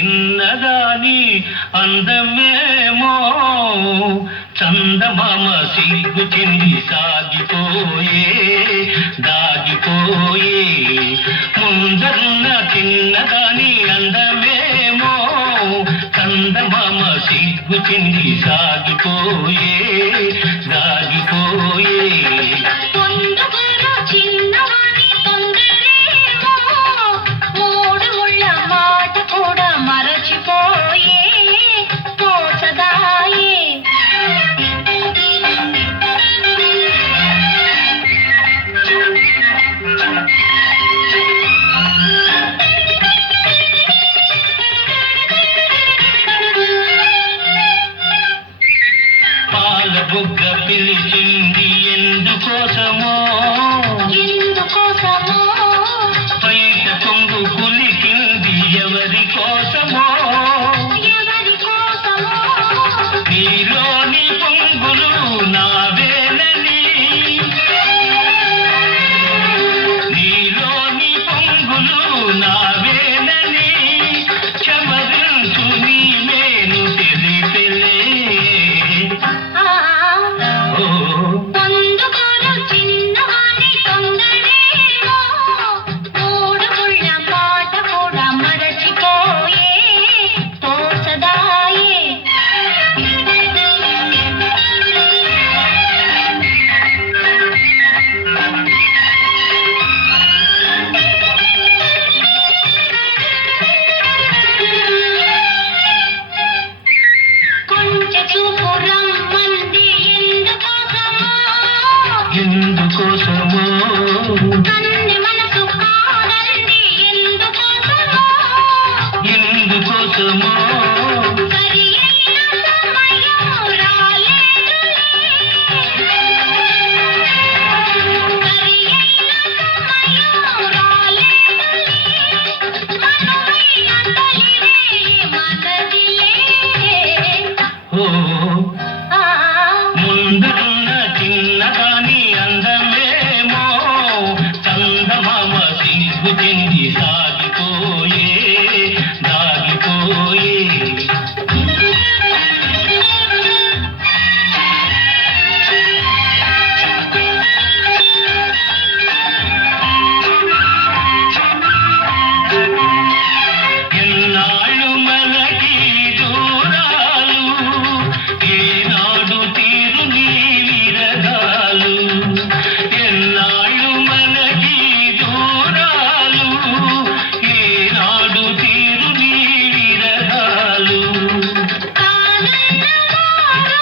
చిన్నదాని అందమేమో చందమామ సిగ్గు చెంది సాగిపోయే దాగిపోయే ముందరున్న చిన్నదాని అందమేమో చందమామ సిగ్గు చెంది సాగిపోయే దాగిపోయే బుగ్గ పిలిచింది ఎందుకోసమో బయట కొంగు కులికింది ఎవరి కోసమో నీలోని పొంగులు నావేనని నీలోని పొంగులు నావేనని చమరించు నీ మేను తెలిపెలే ఎందుకోసమో ఎందుకోసమో ముందరున్న చిన్నదాని అందమేమో చందమామ సిగ్గు చెంది సాగిపోయే దాగిపోయే ఎన్నాళ్ళు మనకి దూరాలు ఏనాడు తీరు నీ విరగాలు ఎన్నాళ్ళు మనకి దూరాలు ఏనాడు తీరు నీ విరగాలు అవునన్నాడు